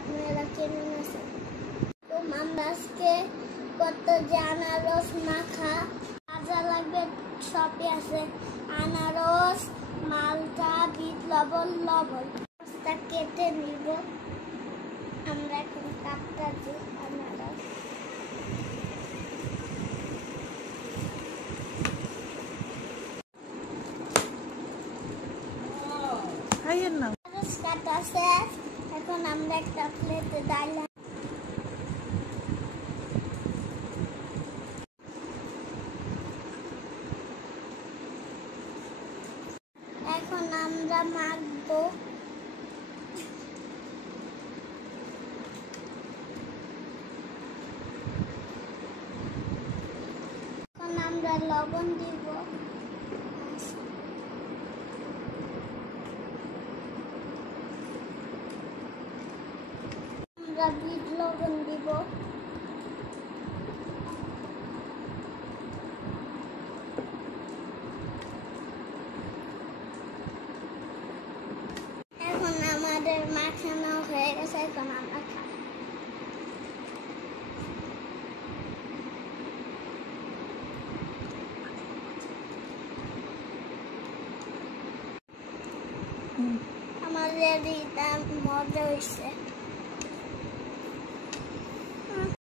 আপনারা কেমন আছেন? তো আমরা আজকে কত যে আনারস মাখা ভাজা লাগবে, সবই আছে। আনারস, মালটা, বিট লবণ, কেটে নিব। আমরা এখন কাটতেছি আনারস। আনারস কাটা শেষ। এখন আমরা একটা প্লেটে ডাইলা এখন আমরা মাখবো। এখন আমরা লবণ দিব। আমরা বিট লবণ দিব। এখন আমাদের মাখানো হয়ে গেছে, এখন আমরা খাবো। আমাদের এটা মজা হয়েছে।